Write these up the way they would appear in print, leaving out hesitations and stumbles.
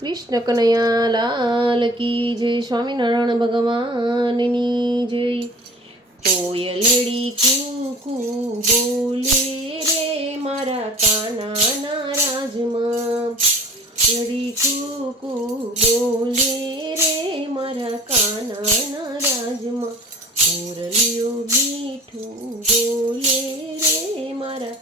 कृष्ण कन्हैया लाल की जय। स्वामीनारायण भगवाननी जय। कोयलड़ी कूकू बोले रे मारा कानाना રાજમાં લડી કૂકુ બોલે રે મારા કાનાના રાજમાં મોરલીઓ મીઠું બોલે રે મારા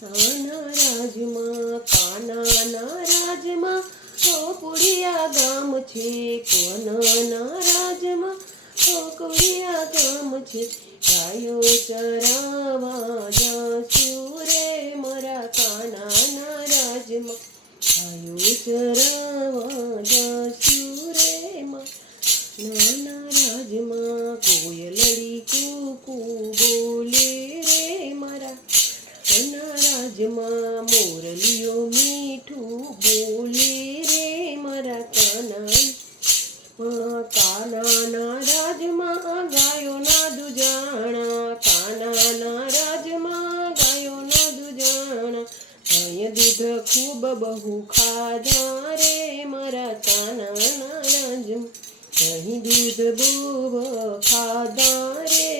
કાના રાજમાં કાનાના રાજમાં કોકુડિયા ગામ છે કોનાના રાજમાં કોકુડિયા ગામ છે ગાયો ચરાવા જાસુ રે મારા કાનાના રાજમાં ગાયો ચરાવા જાસુ રે નાના રાજમાં કોયલડી કૂકુ બોલે રે મારા નાના રાજમાં મોરલીઓ મીઠું બોલે રે મારા કાનાના રાજમાં ગાયોના દુજાણા કાનાના રાજમાં ગાયોના દુજાણા ગાય દૂધ ખૂબ બહુ ખાધા રે મારા કાનાના રાજમાં અહીં દૂધ બહુ ખાધા રે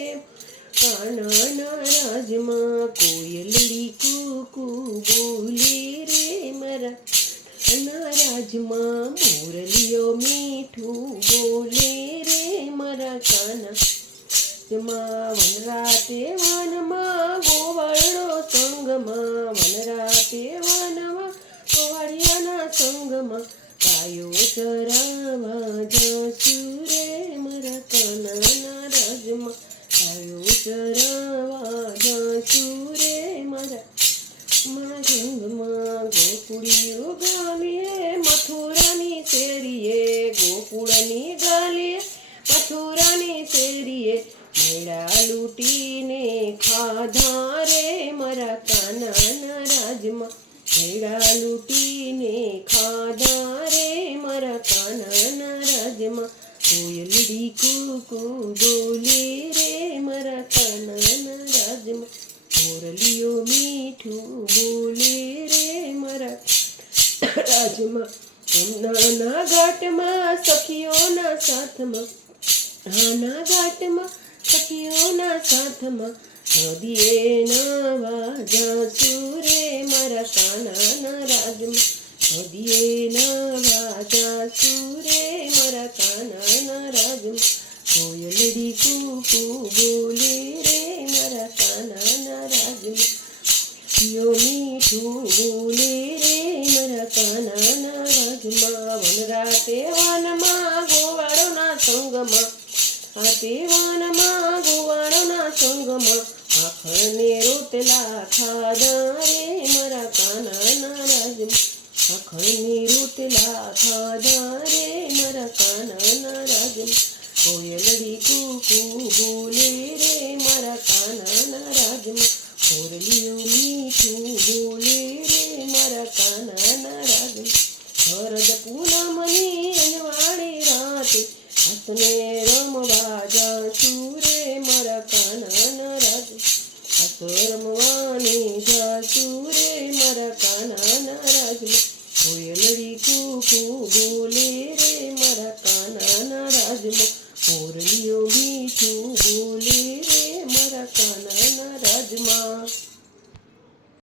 કાનાના રાજમાં કોયલડી કૂકુ બોલે રે મારા કાના રાજમાં મોરલીઓ મીઠું બોલે રે મારા કાના રાજમાં વનરાતે વનમાં ગોવાળનો સંગમાં વનરાતે વનમાં ગોવાળિયાના સંગમાં ગાયો ચરાવા જાસુ રે મારા કાનાના રાજમાં ગાયો ચરાવા જાસુ રે મારા સંગમાં ગોકુળીઓ ગાલીએ મથુરાની શેરીએ ગોકુળની ગાલીએ મથુરાની શેરીએ મેળા લૂટીને ખાધા રે મારા કાનાના રાજમાં મેળા લૂટીને ખાધા રે મારા કાનાના રાજમાં કોયલડી કૂકુ બોલે રે મારા કાનાના રાજમાં મોરલીઓ મીઠું બોલે રે મારા રાજમાં નાના ઘાટમાં સખીઓના સાથમાં નાના ઘાટમાં સખીઓના સાથમાં નદીએ નાવા જાસુ રે મારા કાનાના રાજમાં નદીએ નાવા જાસુ રે મારા કાનાના રાજમાં કોયલડી કૂકુ બોલે રે મારા કાનાના રાજમાં મીઠું બોલે રે મારા કાનાના રાજમાં વનરાતે વનમાં ગોવાળોના સંગમાં આતે વનમાં ગોવાળોના સંગમાં આખને રોટલા ખાધા રે મારા કાનાના રાજમાં આખને રોટલા ખાધા રે મારા કાનાના રાજમાં કોયલડી કૂકુ બોલે